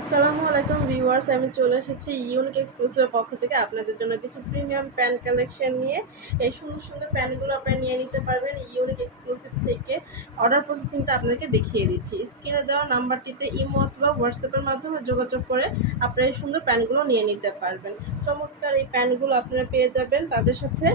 আসসালামু আলাইকুম ভিউয়ার্স, আমি চলে এসেছি ইউনিক এক্সক্লুসিভের পক্ষ থেকে আপনাদের জন্য কিছু প্রিমিয়াম প্যান কালেকশন নিয়ে। এই সুন্দর সুন্দর প্যানগুলো আপনারা নিয়ে নিতে পারবেন ইউনিক এক্সক্লুসিভ থেকে। অর্ডার প্রসেসিংটা আপনাকে দেখিয়ে দিচ্ছি। স্ক্রিনে দেওয়া নাম্বারটিতে ইমো অথবা হোয়াটসঅ্যাপের মাধ্যমে যোগাযোগ করে আপনারা এই সুন্দর প্যানগুলো নিয়ে নিতে পারবেন। চমৎকার এই প্যানগুলো আপনারা পেয়ে যাবেন। তাদের সাথে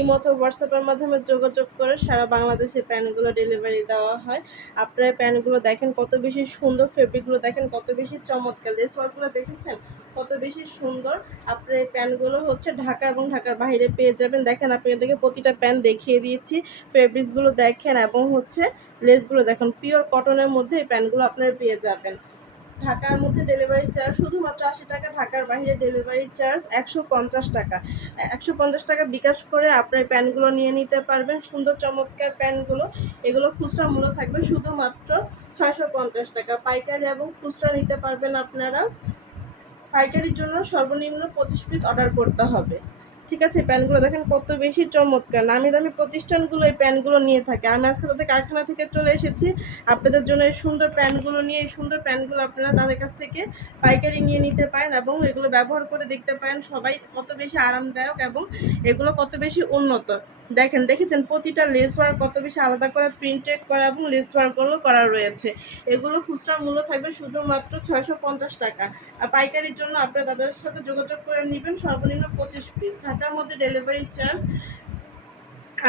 ইমো অথবা হোয়াটসঅ্যাপের মাধ্যমে যোগাযোগ করে সারা বাংলাদেশে প্যানগুলো ডেলিভারি দেওয়া হয়। আপনারা প্যানগুলো দেখেন কত বেশি সুন্দর ফেব্রিকগুলো দেখেন কত বেশি চমৎকার লেস সোয়ারগুলো দেখেছেন? কত বেশি সুন্দর। আপনার এই প্যানগুলো হচ্ছে ঢাকা এবং ঢাকার বাইরে পেয়ে যাবেন। দেখেন, আপনাদেরকে প্রতিটা প্যান্ট দেখিয়ে দিয়েছি ফেব্রিক্সগুলো দেখেন এবং হচ্ছে লেসগুলো দেখেন। পিওর কটনের মধ্যে এই প্যানগুলো আপনারা পেয়ে যাবেন। ঢাকার মধ্যে ডেলিভারি চার্জ শুধুমাত্র আশি টাকা, ঢাকার বাইরে ডেলিভারি চার্জ একশো পঞ্চাশ টাকা। একশো পঞ্চাশ টাকা বিকাশ করে আপনার প্যানগুলো নিয়ে নিতে পারবেন। সুন্দর চমৎকার প্যানগুলো। এগুলো খুচরা মূল্য থাকবে শুধুমাত্র ছয়শো পঞ্চাশ টাকা। পাইকারি এবং খুচরা নিতে পারবেন আপনারা। পাইকারির জন্য সর্বনিম্ন পঁচিশ পিস অর্ডার করতে হবে। ঠিক আছে, প্যানগুলো দেখেন কত বেশি চমৎকার। নামি দামি প্রতিষ্ঠানগুলো এই প্যানগুলো নিয়ে থাকে। আমি আজকে তাদের কারখানা থেকে চলে এসেছি। আপনাদের জন্য এই সুন্দর প্যানগুলো নিয়ে, এই সুন্দর প্যানগুলো আপনারা তাদের কাছ থেকে পাইকারি নিয়ে নিতে পারেন এবং এগুলো ব্যবহার করে দেখতে পারেন সবাই কত বেশি আরামদায়ক এবং এগুলো কত বেশি উন্নত। দেখেন, দেখেছেন? প্রতিটা লেস ওয়ার্ক কত বেশি আলাদা করে প্রিন্টেড করা এবং লেস ওয়ার্কগুলো করা রয়েছে। এগুলো খুচরা মূল্য থাকবে শুধুমাত্র ছয়শো পঞ্চাশ টাকা। আর পাইকারির জন্য আপনারা তাদের সাথে যোগাযোগ করে নেবেন সর্বনিম্ন পঁচিশ পিস। ঢাকার মধ্যে ডেলিভারি চার্জ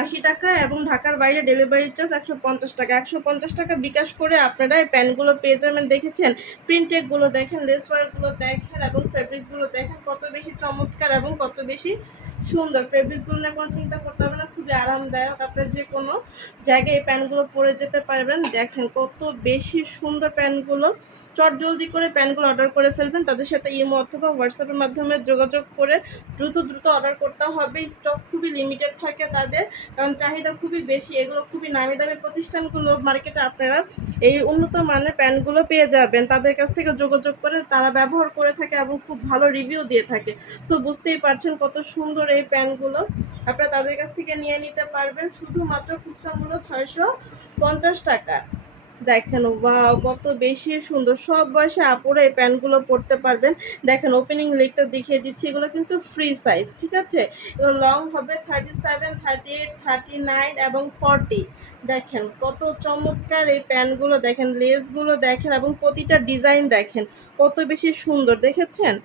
আশি টাকা এবং ঢাকার বাইরে ডেলিভারি চার্জ একশো পঞ্চাশ টাকা। একশো পঞ্চাশ টাকা বিকাশ করে আপনারা এই প্যান্টগুলো পেয়ে যাবেন। দেখেছেন? প্রিন্টেকগুলো দেখেন লেসওয়ারগুলো দেখেন এবং ফেব্রিকগুলো দেখেন। কত বেশি চমৎকার এবং কত বেশি সুন্দর। ফেব্রিকগুলো নিয়ে কোনো চিন্তা করতে হবে না। খুবই আরামদায়ক। আপনার যে কোনো জায়গায় এই প্যান্টগুলো পরে যেতে পারবেন। দেখেন কত বেশি সুন্দর প্যান্টগুলো চট জলদি করে প্যান্টগুলো অর্ডার করে ফেলবেন। তাদের সাথে ইমো অথবা হোয়াটসঅ্যাপের মাধ্যমে যোগাযোগ করে দ্রুত দ্রুত অর্ডার করতে হবে। স্টক খুবই লিমিটেড থাকে তাদের। কারণ চাহিদা খুবই বেশি। এগুলো খুবই নামি দামি প্রতিষ্ঠানগুলো মার্কেটে আপনারা এই উন্নত মানের প্যান্টগুলো পেয়ে যাবেন। তাদের কাছ থেকে যোগাযোগ করে তারা ব্যবহার করে থাকে এবং খুব ভালো রিভিউ দিয়ে থাকে। সো বুঝতেই পারছেন কত সুন্দর এই প্যান্টগুলো আপনারা তাদের কাছ থেকে নিয়ে নিতে পারবেন শুধুমাত্র খুচরা মূল্য ছয়শো পঞ্চাশ টাকা। দেখেন, ওয়াও, কত বেশি সুন্দর। সব বয়সে আপুরা এই প্যান্টগুলো পরতে পারবেন। দেখেন ওপেনিং লেগটা দেখিয়ে দিচ্ছি। এগুলো কিন্তু ফ্রি সাইজ ঠিক আছে? এগুলো লং হবে thirty seven thirty eight thirty nine এবং ফর্টি দেখেন, কত চমৎকার এই প্যান্টগুলো। দেখেন লেসগুলো দেখেন এবং প্রতিটা ডিজাইন দেখেন। কত বেশি সুন্দর, দেখেছেন?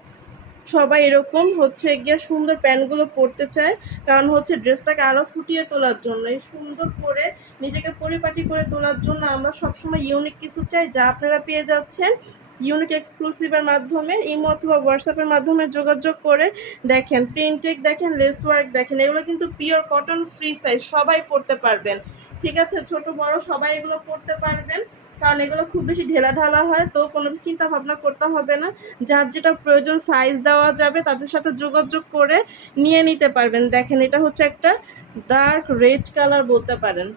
সবাই এরকম হচ্ছে গিয়ে সুন্দর প্যান্টগুলো পরতে চায়। কারণ হচ্ছে ড্রেসটাকে আরও ফুটিয়ে তোলার জন্য, এই সুন্দর করে নিজেকে পরিপাটি করে তোলার জন্য আমরা সবসময় ইউনিক কিছু চাই যা আপনারা পেয়ে যাচ্ছেন। ইউনিক এক্সক্লুসিভের মাধ্যমে ইমো অথবা হোয়াটসঅ্যাপের মাধ্যমে যোগাযোগ করে দেখেন প্রিন্টেক দেখেন লেস ওয়ার্ক দেখেন, এগুলো কিন্তু পিওর কটন ফ্রি সাইজ সবাই পরতে পারবেন। ঠিক আছে, ছোট বড় সবাই এগুলো পরতে পারবেন। কারণ এগুলো খুব বেশি ঢেলা ঢালা হয়, তো কোনো চিন্তা ভাবনা করতে হবে না। যার যেটা প্রয়োজন সাইজ দেওয়া যাবে, তাদের সাথে যোগাযোগ করে নিয়ে নিতে পারবেন। দেখেন এটা হচ্ছে একটা ডার্ক রেড কালার বলতে পারেন।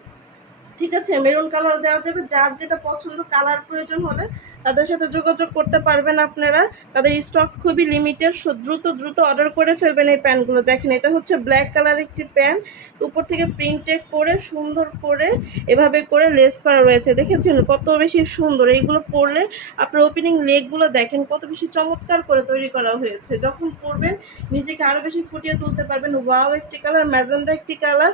ঠিক আছে মেরুন কালার দেওয়া যাবে। যার যেটা পছন্দ কালার প্রয়োজন হলে তাদের সাথে যোগাযোগ করতে পারবেন আপনারা। তাদের স্টক খুবই লিমিটেড দ্রুত দ্রুত অর্ডার করে ফেলবেন এই প্যান্টগুলো দেখেন, এটা হচ্ছে ব্ল্যাক কালার একটি প্যান্ট উপর থেকে প্রিন্টেড করে, সুন্দর করে এভাবে করে লেস করা রয়েছে। দেখেছেন? কত বেশি সুন্দর। এইগুলো পরলে আপনার ওপেনিং লেগগুলো দেখেন, কত বেশি চমৎকার করে তৈরি করা হয়েছে। যখন পরবেন, নিজেকে আরও বেশি ফুটিয়ে তুলতে পারবেন। ওয়াও একটি কালার ম্যাজেন্ডা একটি কালার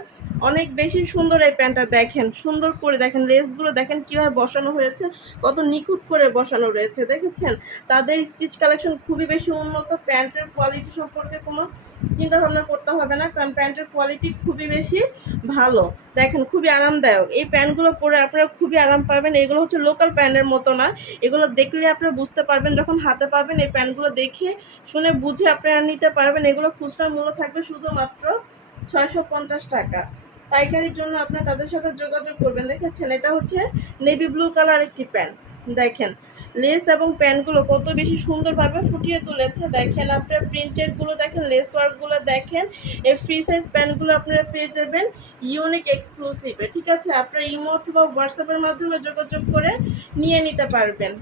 অনেক বেশি সুন্দর এই প্যান্টটা দেখেন। সুন্দর করে দেখেন, লেসগুলো দেখেন কীভাবে বসানো হয়েছে, কত নিখুঁত করে বসানো রয়েছে, দেখেছেন? তাদের স্টিচ কালেকশন খুবই বেশি উন্নত, প্যান্টের কোয়ালিটি সম্পর্কে কোনো চিন্তা ভাবনা করতে হবে না, কারণ প্যান্টের কোয়ালিটি খুবই বেশি ভালো। দেখেন, খুবই আরামদায়ক। এই প্যান্টগুলো পরে আপনারা খুবই আরাম পাবেন। এগুলো হচ্ছে লোকাল প্যান্টের মতো না। এগুলো দেখলে আপনারা বুঝতে পারবেন, যখন হাতে পাবেন, এই প্যান্টগুলো দেখে শুনে বুঝে আপনারা নিতে পারবেন। এগুলো খুচরা মূল্য থাকবে শুধুমাত্র ছয়শো পঞ্চাশ টাকা। পাইকারির জন্য আপনার তাদের সাথে যোগাযোগ করবেন। দেখেছেন, এটা হচ্ছে নেভি ব্লু কালার একটি প্যান্ট। দেখেন লেস এবং প্যান্টগুলো কত বেশি সুন্দরভাবে ফুটিয়ে তুলেছে। দেখেন, আপনার প্রিন্টেডগুলো দেখেন লেস ওয়ার্কগুলো দেখেন, এই ফ্রি সাইজ প্যান্টগুলো আপনারা পেয়ে যাবেন ইউনিক এক্সক্লুসিভে ঠিক আছে, আপনারা ইমো অথবা হোয়াটসঅ্যাপের মাধ্যমে যোগাযোগ করে নিয়ে নিতে পারবেন।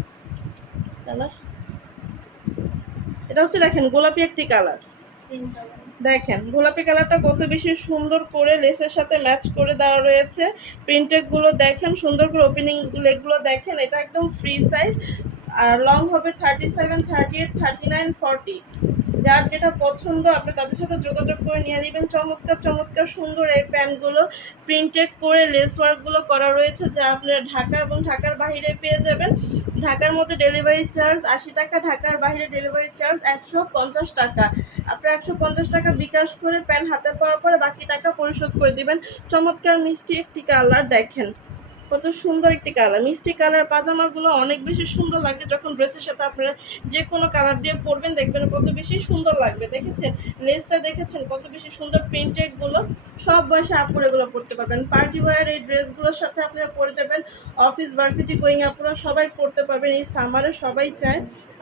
এটা হচ্ছে দেখেন, গোলাপি একটি কালার দেখেন, গোলাপি কালারটা কত বেশি সুন্দর করে লেসের সাথে ম্যাচ করে দেওয়া রয়েছে। প্রিন্টেডগুলো দেখেন, সুন্দর করে ওপেনিং লেগগুলো দেখেন, এটা একদম ফ্রি সাইজ আর লং হবে thirty seven thirty eight thirty nine forty যার যেটা পছন্দ, আপনি তাদের সাথে যোগাযোগ করে নিয়ে নেবেন। চমৎকার চমৎকার সুন্দর এই প্যান্টগুলো প্রিন্টেড করে লেস ওয়ার্কগুলো করা রয়েছে, যা আপনারা ঢাকা এবং ঢাকার বাইরে পেয়ে যাবেন। ঢাকার মধ্যে ডেলিভারি চার্জ আশি টাকা, ঢাকার বাইরে ডেলিভারি চার্জ একশো পঞ্চাশ টাকা। আপনারা একশো পঞ্চাশ টাকা বিকাশ করে প্যান হাতে পাওয়ার পরে বাকি টাকা পরিশোধ করে দিবেন। চমৎকার মিষ্টি একটি কালার দেখেন। কত সুন্দর একটি কালার। মিষ্টি কালার, পাজামাগুলো অনেক বেশি সুন্দর লাগে যখন ড্রেসের সাথে আপনারা যে কোনো কালার দিয়ে পরবেন, দেখবেন কত বেশি সুন্দর লাগবে, দেখেছেন? লেসটা দেখেছেন? কত বেশি সুন্দর প্রিন্টেডগুলো, সব বয়সে আপুর এগুলো পরতে পারবেন। পার্টি ওয়ার এই ড্রেসগুলোর সাথে আপনারা পরে যাবেন। অফিস, ভার্সিটি, গোয়িং আপুরা সবাই পরতে পারবেন। এই সামারে সবাই চায়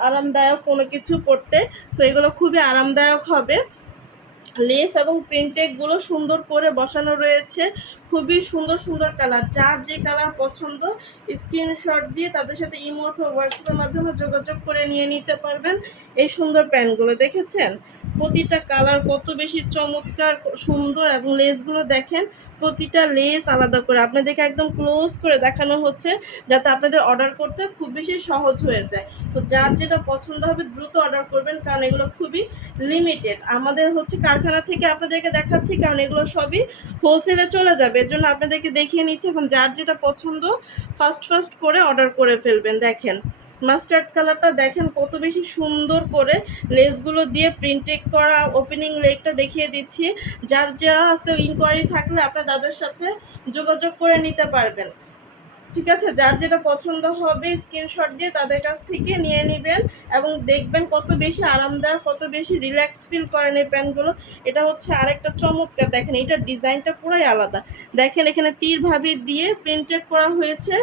আরামদায়ক কোনো কিছু পরতে। সো এগুলো খুবই আরামদায়ক হবে। লেস এবং প্রিন্টেকগুলো সুন্দর করে বসানো রয়েছে। খুবই সুন্দর সুন্দর কালার। যার যে কালার পছন্দ, স্ক্রিনশট দিয়ে তাদের সাথে ইমো অথবা হোয়াটসঅ্যাপের মাধ্যমে যোগাযোগ করে নিয়ে নিতে পারবেন এই সুন্দর প্যান্টগুলো দেখেছেন? প্রতিটা কালার কত বেশি চমৎকার, সুন্দর এবং লেসগুলো দেখেন, প্রতিটা লেস আলাদা করে। আপনাদেরকে একদম ক্লোজ করে দেখানো হচ্ছে, যাতে আপনাদের অর্ডার করতে খুব বেশি সহজ হয়ে যায়। তো যার যেটা পছন্দ হবে দ্রুত অর্ডার করবেন, কারণ এগুলো খুবই লিমিটেড আমাদের হচ্ছে কারখানা থেকে আপনাদেরকে দেখাচ্ছি, কারণ এগুলো সবই হোলসেলে চলে যাবে। এর জন্য আপনাদেরকে দেখিয়ে নিচ্ছি, এখন যার যেটা পছন্দ ফার্স্ট ফার্স্ট করে অর্ডার করে ফেলবেন, দেখেন। মাস্টার্ড কালারটা দেখেন কত বেশি সুন্দর করে লেসগুলো দিয়ে প্রিন্টেক করা ওপেনিং লেগটা দেখিয়ে দিচ্ছি। যার যা আছে ইনকোয়ারি থাকলে আপনার দাদার সাথে যোগাযোগ করে নিতে পারবেন। ঠিক আছে? যার যেটা পছন্দ হবে স্ক্রিনশট দিয়ে তাদের কাছ থেকে নিয়ে নেবেন এবং দেখবেন কত বেশি আরামদায়ক, কত বেশি রিল্যাক্স ফিল করেন এই প্যান্টগুলো। এটা হচ্ছে আরেকটা চমৎকার দেখেন, এটার ডিজাইনটা পুরাই আলাদা। দেখেন এখানে তীরভাবে দিয়ে প্রিন্টেড করা হয়েছে।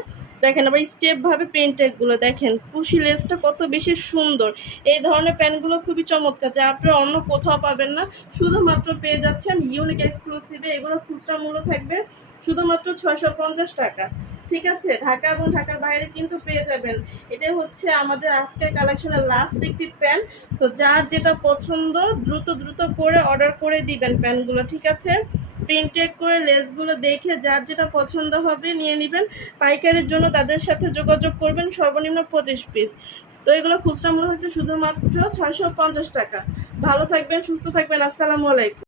দেখেন, আবার স্টেপভাবে প্রিন্টেডগুলো দেখেন, কুশি লেসটা কত বেশি সুন্দর। এই ধরনের প্যান্টগুলো খুবই চমৎকার, যা আপনারা অন্য কোথাও পাবেন না। শুধুমাত্র পেয়ে যাচ্ছেন ইউনিক এক্সক্লুসিভে এগুলো খুচরা মূল্য থাকবে শুধুমাত্র ছয়শো পঞ্চাশ টাকা। ঠিক আছে? ঢাকা এবং ঢাকার বাইরে কিন্তু পেয়ে যাবেন। এটা হচ্ছে আমাদের আজকের কালেকশনের লাস্ট একটি প্যান সো যার যেটা পছন্দ, দ্রুত দ্রুত করে অর্ডার করে দিবেন প্যানগুলো ঠিক আছে? প্রিন্টেড করে লেসগুলো দেখে যার যেটা পছন্দ হবে নিয়ে নেবেন। পাইকারের জন্য তাদের সাথে যোগাযোগ করবেন সর্বনিম্ন পঁচিশ পিস তো এগুলো খুচরা মূল্য হচ্ছে শুধুমাত্র ছয়শো পঞ্চাশ টাকা। ভালো থাকবেন, সুস্থ থাকবেন, আসসালামু আলাইকুম।